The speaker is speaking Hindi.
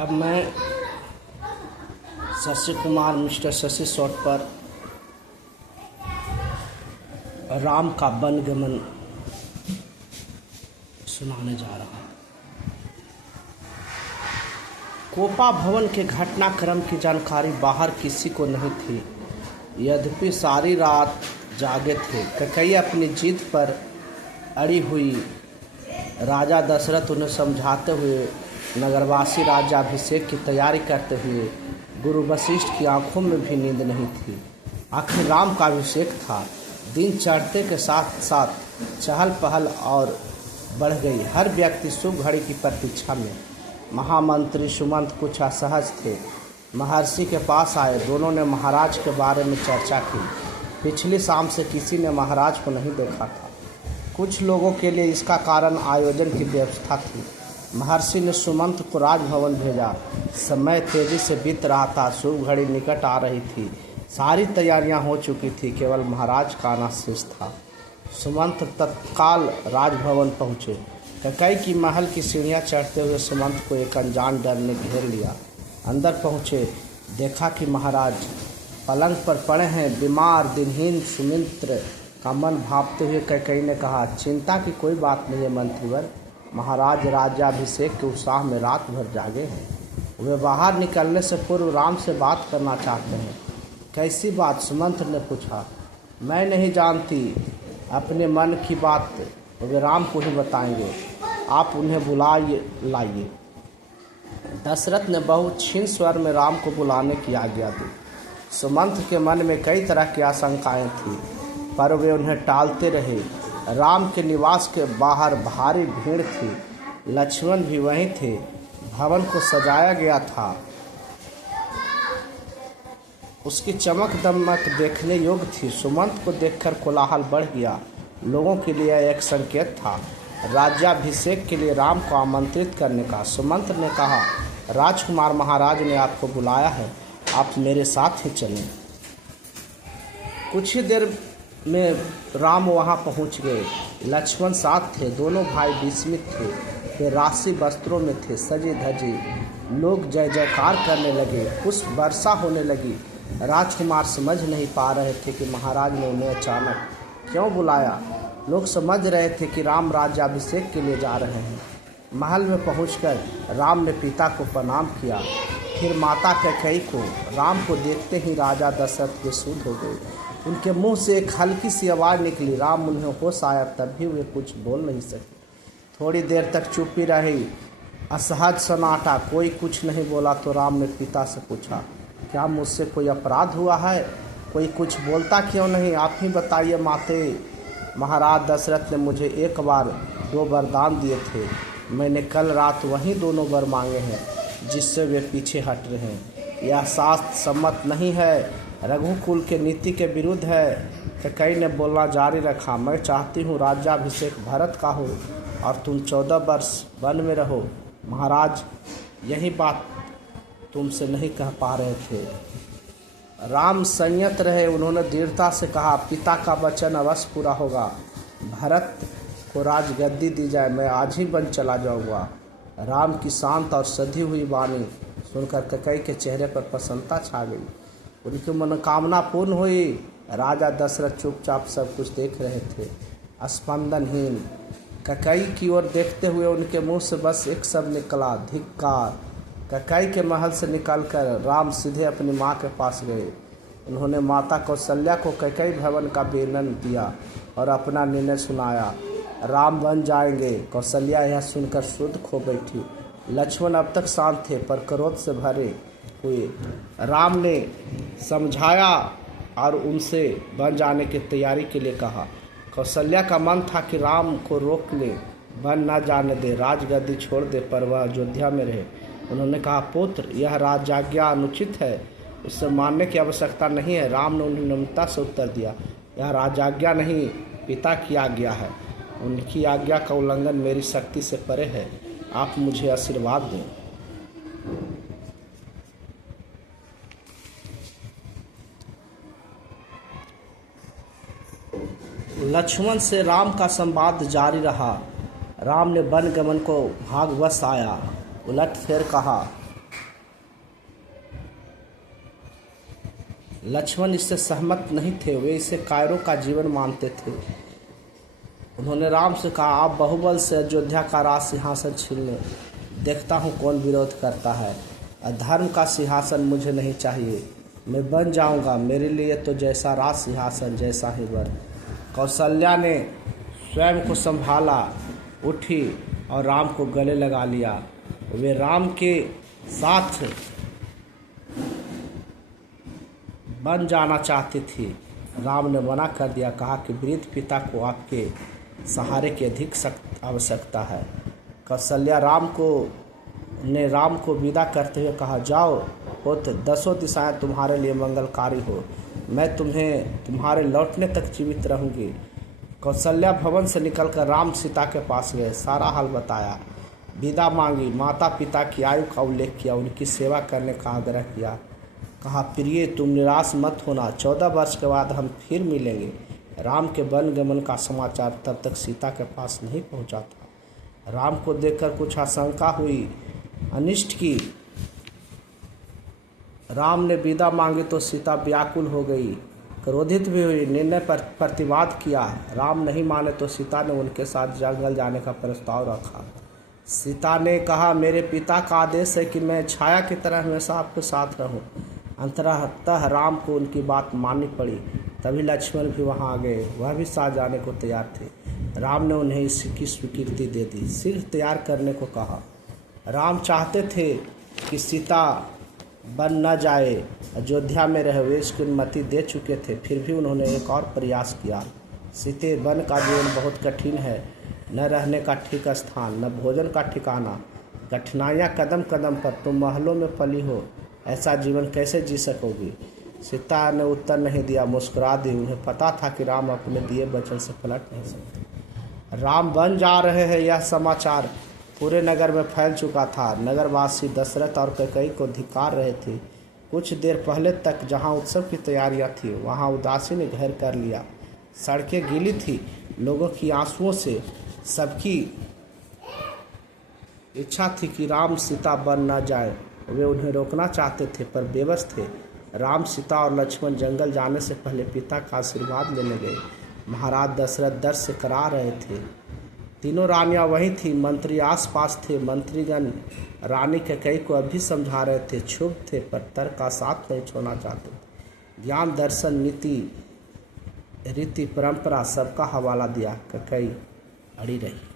अब मैं शशि कुमार मिस्टर शशि शॉर्ट पर राम का वनगमन सुनाने जा रहा हूँ। कोपा भवन के घटनाक्रम की जानकारी बाहर किसी को नहीं थी। यद्यपि सारी रात जागे थे। कैकेयी अपनी जिद पर अड़ी हुई। राजा दशरथ उन्हें समझाते हुए नगरवासी राज्याभिषेक की तैयारी करते हुए गुरु वशिष्ठ की आंखों में भी नींद नहीं थी। आखिर राम का अभिषेक था। दिन चढ़ते के साथ साथ चहल पहल और बढ़ गई। हर व्यक्ति शुभ घड़ी की प्रतीक्षा में। महामंत्री सुमंत कुछ असहज थे। महर्षि के पास आए। दोनों ने महाराज के बारे में चर्चा की। पिछली शाम से किसी ने महाराज को नहीं देखा था। कुछ लोगों के लिए इसका कारण आयोजन की व्यवस्था थी। महर्षि ने सुमंत को राजभवन भेजा। समय तेजी से बीत रहा था। शुभ घड़ी निकट आ रही थी। सारी तैयारियां हो चुकी थी। केवल महाराज का आना शेष था। सुमंत तत्काल राजभवन पहुँचे। कैकेयी की महल की सीढ़ियां चढ़ते हुए सुमंत को एक अनजान डर ने घेर लिया। अंदर पहुँचे, देखा कि महाराज पलंग पर पड़े हैं, बीमार दिनहीन। सुमित्र का मन भापते हुए कैकेयी ने कहा, चिंता की कोई बात नहीं है मंत्रीवर। महाराज राज्याभिषेक के उत्साह में रात भर जागे हैं। वे बाहर निकलने से पूर्व राम से बात करना चाहते हैं। कैसी बात? सुमंत ने पूछा। मैं नहीं जानती। अपने मन की बात वे राम को ही बताएंगे। आप उन्हें बुलाइए लाइए। दशरथ ने बहुत क्षीण स्वर में राम को बुलाने की आज्ञा दी। सुमंत के मन में कई तरह की आशंकाएं थी, पर वे उन्हें टालते रहे। राम के निवास के बाहर भारी भीड़ थी। लक्ष्मण भी वहीं थे। भवन को सजाया गया था। उसकी चमक दमक देखने योग्य थी। सुमंत को देखकर कोलाहल बढ़ गया। लोगों के लिए एक संकेत था राज्याभिषेक के लिए राम को आमंत्रित करने का। सुमंत ने कहा, राजकुमार महाराज ने आपको बुलाया है, आप मेरे साथ ही चलें। कुछ ही देर में राम वहां पहुंच गए। लक्ष्मण साथ थे। दोनों भाई विस्मित थे। वे राशि वस्त्रों में थे, सजे धजे। लोग जय जयकार करने लगे। पुष्प वर्षा होने लगी। राजकुमार समझ नहीं पा रहे थे कि महाराज ने उन्हें अचानक क्यों बुलाया। लोग समझ रहे थे कि राम राज्याभिषेक के लिए जा रहे हैं। महल में पहुंचकर राम ने पिता को प्रणाम किया, फिर माता कैकेयी को। राम को देखते ही राजा दशरथ बेसुध हो गए। उनके मुंह से एक हल्की सी आवाज़ निकली। राम उन्हें होश आया, तब भी वे कुछ बोल नहीं सके। थोड़ी देर तक चुप्पी रही। असहज सन्नाटा। कोई कुछ नहीं बोला तो राम ने पिता से पूछा, क्या मुझसे कोई अपराध हुआ है? कोई कुछ बोलता क्यों नहीं? आप ही बताइए माते। महाराज दशरथ ने मुझे एक बार 2 वरदान दिए थे। मैंने कल रात वही दोनों वर मांगे हैं जिससे वे पीछे हट रहे हैं। यह शास्त्र सम्मत नहीं है, रघुकुल के नीति के विरुद्ध है। कैकेयी ने बोलना जारी रखा, मैं चाहती हूँ राज्याभिषेक भरत का हो और तुम 14 वर्ष वन में रहो। महाराज यही बात तुमसे नहीं कह पा रहे थे। राम संयत रहे। उन्होंने दृढ़ता से कहा, पिता का वचन अवश्य पूरा होगा। भरत को राजगद्दी दी जाए, मैं आज ही वन चला जाऊंगा। राम की शांत और सधी हुई वाणी सुनकर कैकेयी के चेहरे पर प्रसन्नता छा गई। उनकी मनोकामना पूर्ण हुई। राजा दशरथ चुपचाप सब कुछ देख रहे थे, स्पंदनहीन। कैकेयी की ओर देखते हुए उनके मुंह से बस एक शब्द निकला, धिक्कार। कैकेयी के महल से निकलकर राम सीधे अपनी माँ के पास गए। उन्होंने माता कौशल्या को कैकेयी भवन का वर्णन दिया और अपना निर्णय सुनाया। राम वन जाएंगे। कौशल्या यह सुनकर शुद्ध खो बैठी। लक्ष्मण अब तक शांत थे पर क्रोध से भरे हुए। राम ने समझाया और उनसे वन जाने की तैयारी के लिए कहा। कौशल्या का मन था कि राम को रोक ले, वन न जाने दे, राजगद्दी छोड़ दे, पर वह अयोध्या में रहे। उन्होंने कहा, पुत्र, यह राजाज्ञा अनुचित है, उसे मानने की आवश्यकता नहीं है। राम ने उन्हें नम्रता से उत्तर दिया, यह राजाज्ञा नहीं, पिता की आज्ञा है। उनकी आज्ञा का उल्लंघन मेरी शक्ति से परे है। आप मुझे आशीर्वाद दें। लक्ष्मण से राम का संवाद जारी रहा। राम ने वन गमन को भागवश आया। उलट फेर कहा, लक्ष्मण इससे सहमत नहीं थे, वे इसे कायरों का जीवन मानते थे। उन्होंने राम से कहा, आप बहुबल से अयोध्या का राज सिंहासन छीन लो, देखता हूँ कौन विरोध करता है। अधर्म का सिंहासन मुझे नहीं चाहिए, मैं बन जाऊँगा, मेरे लिए तो जैसा राज सिंहासन जैसा ही वर। कौशल्या ने स्वयं को संभाला, उठी और राम को गले लगा लिया। वे राम के साथ बन जाना चाहती थी। राम ने मना कर दिया, कहा कि वृद्ध पिता को आपके सहारे की अधिक सख्त आवश्यकता है। कौशल्या राम को विदा करते हुए कहा, जाओ पुत्र, 10 दिशाएं तुम्हारे लिए मंगलकारी हो, मैं तुम्हारे लौटने तक जीवित रहूंगी। कौशल्या भवन से निकलकर राम सीता के पास गए, सारा हाल बताया, विदा मांगी, माता पिता की आयु का उल्लेख किया, उनकी सेवा करने का आग्रह किया। कहा, प्रिय तुम निराश मत होना, 14 वर्ष के बाद हम फिर मिलेंगे। राम के वन गमन का समाचार तब तक सीता के पास नहीं पहुंचा था। राम को देखकर कुछ आशंका हुई, अनिष्ट की। राम ने विदा मांगी तो सीता व्याकुल हो गई, क्रोधित भी हुई, निर्णय पर प्रतिवाद किया। राम नहीं माने तो सीता ने उनके साथ जंगल जाने का प्रस्ताव रखा। सीता ने कहा, मेरे पिता का आदेश है कि मैं छाया की तरह हमेशा आपके साथ रहूं। अंततः राम को उनकी बात माननी पड़ी। तभी लक्ष्मण भी वहां आ गए, वह भी साथ जाने को तैयार थे। राम ने उन्हें इसकी स्वीकृति दे दी, शीघ्र तैयार करने को कहा। राम चाहते थे कि सीता बन न जाए, अयोध्या में रहे, वे इसकी अनुमति दे चुके थे, फिर भी उन्होंने एक और प्रयास किया। सीते, वन का जीवन बहुत कठिन है, न रहने का ठीक स्थान, न भोजन का ठिकाना, कठिनाइयाँ कदम कदम पर, तुम महलों में पली हो, ऐसा जीवन कैसे जी सकोगी। सीता ने उत्तर नहीं दिया, मुस्कुरा दी। उन्हें पता था कि राम अपने दिए वचन से पलट नहीं सकते। राम बन जा रहे हैं, यह समाचार पूरे नगर में फैल चुका था। नगरवासी दशरथ और कैकेयी को धिक्कार रहे थे। कुछ देर पहले तक जहां उत्सव की तैयारियां थी, वहां उदासी ने घेर कर लिया। सड़कें गीली थी लोगों की आंसुओं से। सबकी इच्छा थी कि राम सीता बन न जाए। वे उन्हें रोकना चाहते थे पर बेबस थे। राम, सीता और लक्ष्मण जंगल जाने से पहले पिता का आशीर्वाद लेने गए। महाराज दशरथ दर्द से करा रहे थे। तीनों रानियां वहीं थीं, मंत्री आसपास थे। मंत्रीगण रानी कैकेयी को अभी समझा रहे थे, क्षुब्ध थे पर तर्क का साथ नहीं छोड़ना चाहते। ज्ञान, दर्शन, नीति, रीति, परंपरा सबका हवाला दिया। कैकेयी अड़ी रही।